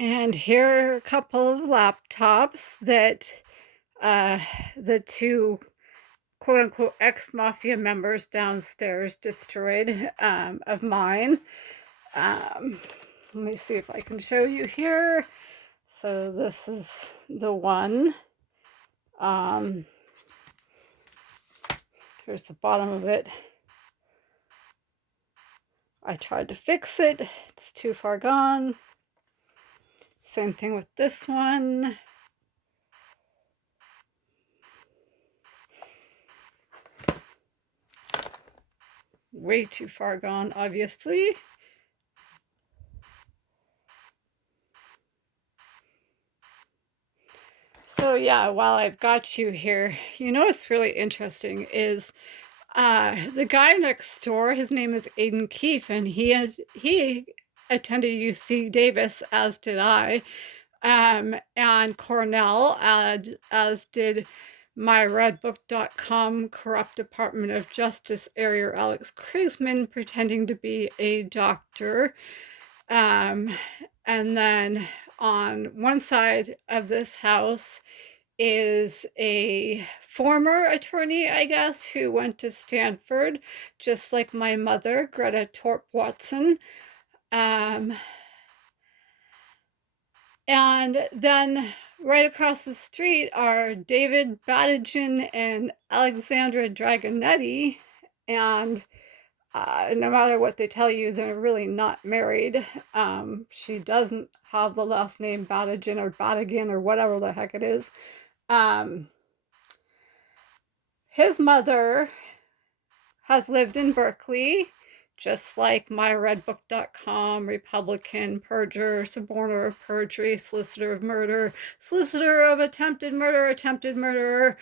And here are a couple of laptops that the two quote unquote ex mafia members downstairs destroyed of mine. Um, Let me see if I can show you here. So, this is the one. Um, Here's the bottom of it. I tried to fix it, it's too far gone. Same thing with this one. Way too far gone, obviously. So yeah, while I've got you here, you know what's really interesting is the guy next door, his name is Aiden Keefe, and he attended UC Davis, as did I, and Cornell, as did myredbook.com corrupt Department of Justice area Alex Krigsman pretending to be a doctor. And then on one side of this house is a former attorney, I guess, who went to Stanford, just like my mother, Greta Torp Watson. And then right across the street are David Badigan and Alexandra Dragonetti. And no matter what they tell you, they're really not married. She doesn't have the last name Badigan or whatever the heck it is. His mother has lived in Berkeley, just like myredbook.com, Republican, perjurer, suborner, perjury, solicitor of murder, solicitor of attempted murderer,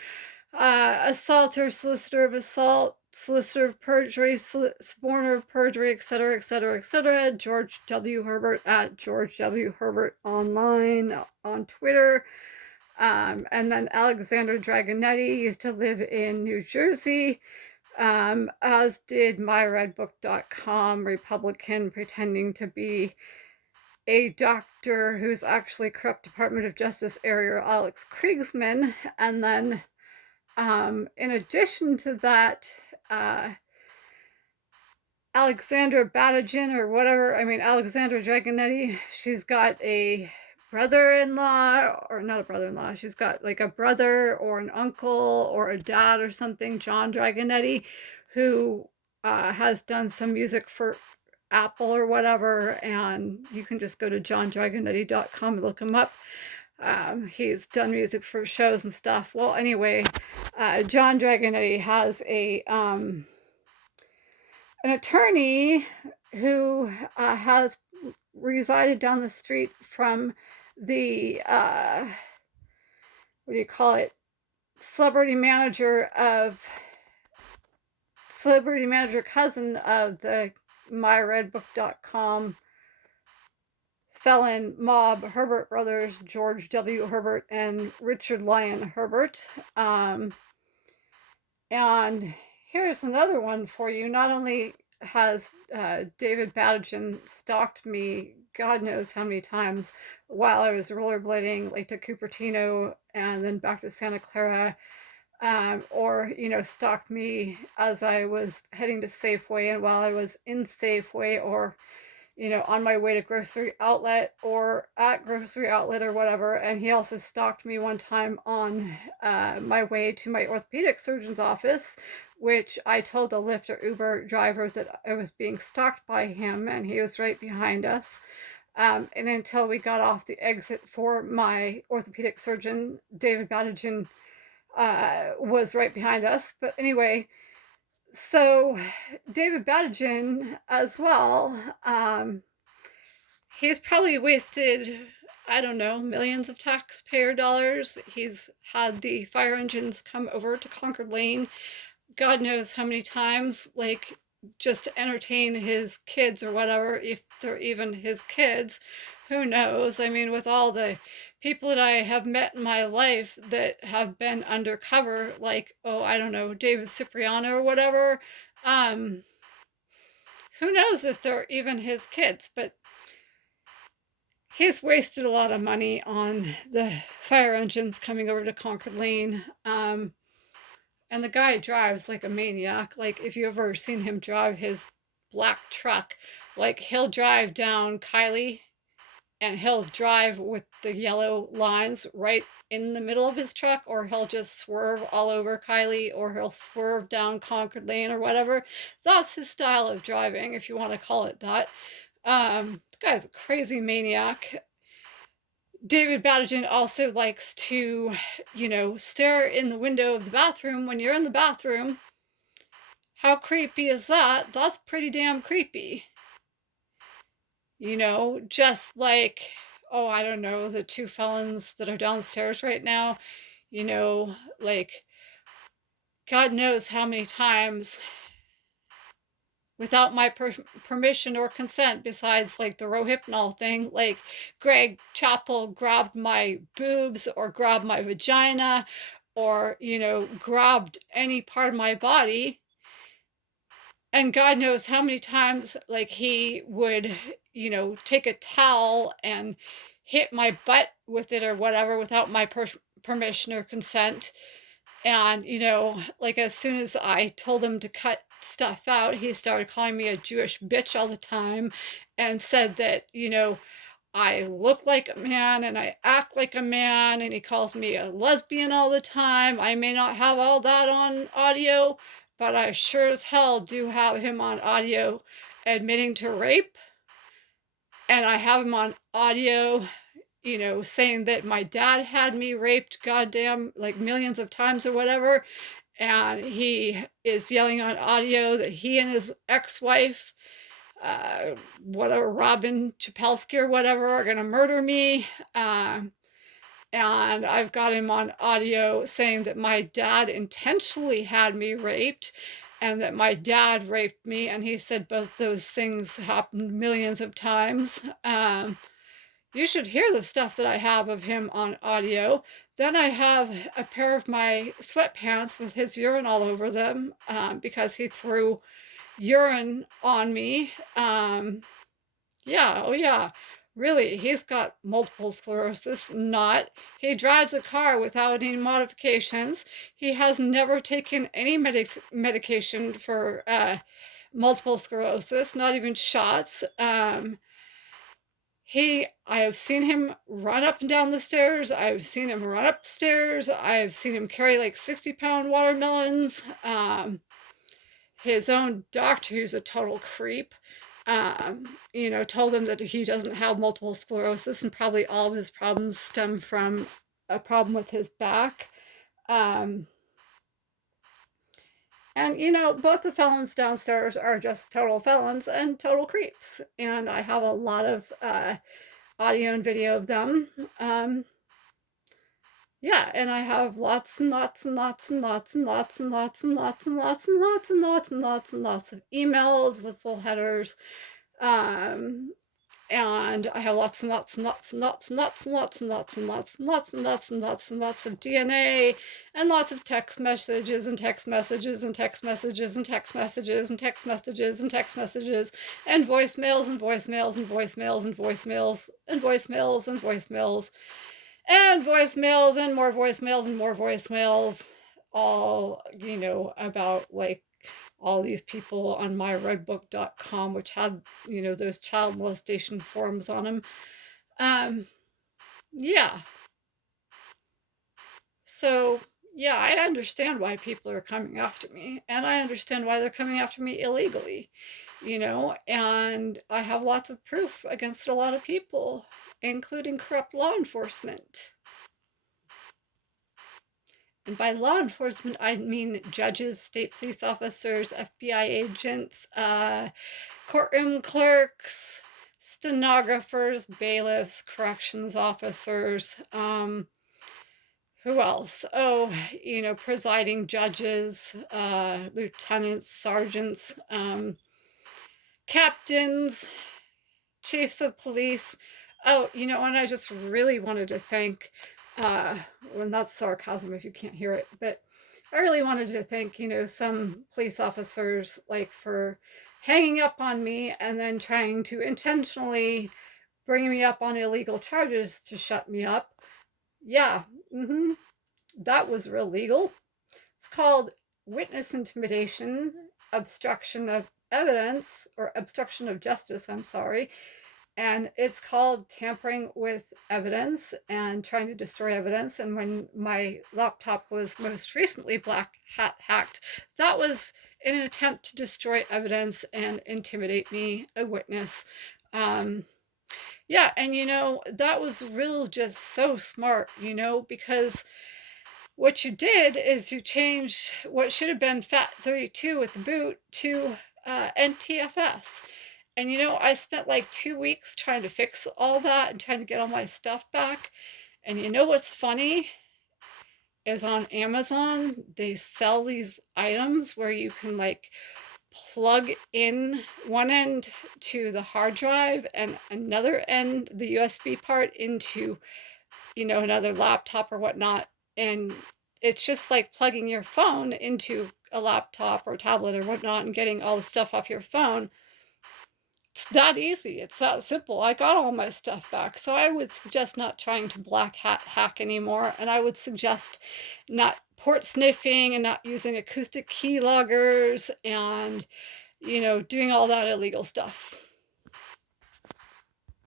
assaulter, solicitor of assault, solicitor of perjury, suborner of perjury, etc., etc., etc. George W. Herbert at George W. Herbert online on Twitter. And then Alexander Dragonetti used to live in New Jersey, as did myredbook.com, Republican, pretending to be a doctor who's actually corrupt Department of Justice area Alex Krigsman. And then in addition to that, Alexandra Badigan or whatever, Alexandra Dragonetti, she's got a brother-in-law, or not a brother-in-law, she's got like a brother or an uncle or a dad or something, John Dragonetti, who has done some music for Apple or whatever, and you can just go to johndragonetti.com and look him up. He's done music for shows and stuff. Well, anyway, John Dragonetti has an attorney who has resided down the street from the what do you call it, celebrity manager cousin of the myredbook.com felon mob Herbert brothers, George W. Herbert and Richard Lyon Herbert. And here's another one for you. Not only has David Badigan stalked me God knows how many times while I was rollerblading, like to Cupertino and then back to Santa Clara, or, stalked me as I was heading to Safeway and while I was in Safeway, or, on my way to grocery outlet or at grocery outlet or whatever. And he also stalked me one time on my way to my orthopedic surgeon's office, which I told the Lyft or Uber driver that I was being stalked by him, and he was right behind us. And until we got off the exit for my orthopedic surgeon, David Badigan was right behind us. But anyway, so David Badigan as well, he's probably wasted, I don't know, millions of taxpayer dollars. He's had the fire engines come over to Concord Lane God knows how many times, like just to entertain his kids or whatever, if they're even his kids. Who knows? With all the people that I have met in my life that have been undercover, like, oh, I don't know, David Cipriano or whatever, who knows if they're even his kids. But he's wasted a lot of money on the fire engines coming over to Concord Lane. And the guy drives like a maniac. Like, if you ever seen him drive his black truck, like, he'll drive down Kylie and he'll drive with the yellow lines right in the middle of his truck, or he'll just swerve all over Kylie, or he'll swerve down Concord Lane or whatever. That's his style of driving, if you want to call it that. The guy's a crazy maniac. David Badigan also likes to, stare in the window of the bathroom when you're in the bathroom. How creepy is that? That's pretty damn creepy. Just like, oh, I don't know, the two felons that are downstairs right now, like, God knows how many times without my permission or consent, besides like the Rohypnol thing, like Greg Chappell grabbed my boobs or grabbed my vagina or, grabbed any part of my body. And God knows how many times, like, he would, take a towel and hit my butt with it or whatever without my permission or consent. And, like, as soon as I told him to cut stuff out, he started calling me a Jewish bitch all the time and said that, I look like a man and I act like a man, and he calls me a lesbian all the time. I may not have all that on audio, but I sure as hell do have him on audio admitting to rape. And I have him on audio, saying that my dad had me raped goddamn like millions of times or whatever. And he is yelling on audio that he and his ex-wife, whatever, Robin Chapelski or whatever, are gonna murder me. And I've got him on audio saying that my dad intentionally had me raped and that my dad raped me, and he said both those things happened millions of times. You should hear the stuff that I have of him on audio. Then I have a pair of my sweatpants with his urine all over them, because he threw urine on me. Yeah, oh yeah, really, he's got multiple sclerosis. Not. He drives a car without any modifications. He has never taken any medication for multiple sclerosis, not even shots. I have seen him run up and down the stairs. I've seen him run upstairs. I've seen him carry like 60-pound watermelons. His own doctor, who's a total creep, told him that he doesn't have multiple sclerosis and probably all of his problems stem from a problem with his back. And, both the felons downstairs are just total felons and total creeps. And I have a lot of audio and video of them. Yeah, and I have lots and lots and lots and lots and lots and lots and lots and lots and lots and lots and lots and lots of emails with full headers. And I have lots and lots and lots and lots and lots and lots and lots and lots and lots and lots and lots and lots of DNA and lots of text messages and text messages and text messages and text messages and text messages and text messages and voicemails and voicemails and voicemails and voicemails and voicemails and voicemails and voicemails and more voicemails and more voicemails, all, about like all these people on myredbook.com, which had, those child molestation forums on them. Yeah. So, yeah, I understand why people are coming after me, and I understand why they're coming after me illegally, and I have lots of proof against a lot of people, including corrupt law enforcement. And by law enforcement, I mean judges, state police officers, FBI agents, courtroom clerks, stenographers, bailiffs, corrections officers. Who else? Oh, presiding judges, lieutenants, sergeants, captains, chiefs of police. Oh, and I just really wanted to thank, well, that's sarcasm if you can't hear it, but I really wanted to thank, some police officers, like, for hanging up on me and then trying to intentionally bringing me up on illegal charges to shut me up. Yeah, that was real legal. It's called witness intimidation, obstruction of evidence, or obstruction of justice, I'm sorry. And it's called tampering with evidence and trying to destroy evidence. And when my laptop was most recently black hat hacked, that was in an attempt to destroy evidence and intimidate me, a witness. Yeah, and that was real just so smart, because what you did is you changed what should have been FAT32 with the boot to NTFS. And I spent like 2 weeks trying to fix all that and trying to get all my stuff back. And what's funny is on Amazon, they sell these items where you can like plug in one end to the hard drive and another end, the USB part, into, another laptop or whatnot. And it's just like plugging your phone into a laptop or tablet or whatnot and getting all the stuff off your phone. It's that easy. It's that simple. I got all my stuff back. So I would suggest not trying to black hat hack anymore. And I would suggest not port sniffing and not using acoustic keyloggers and, doing all that illegal stuff.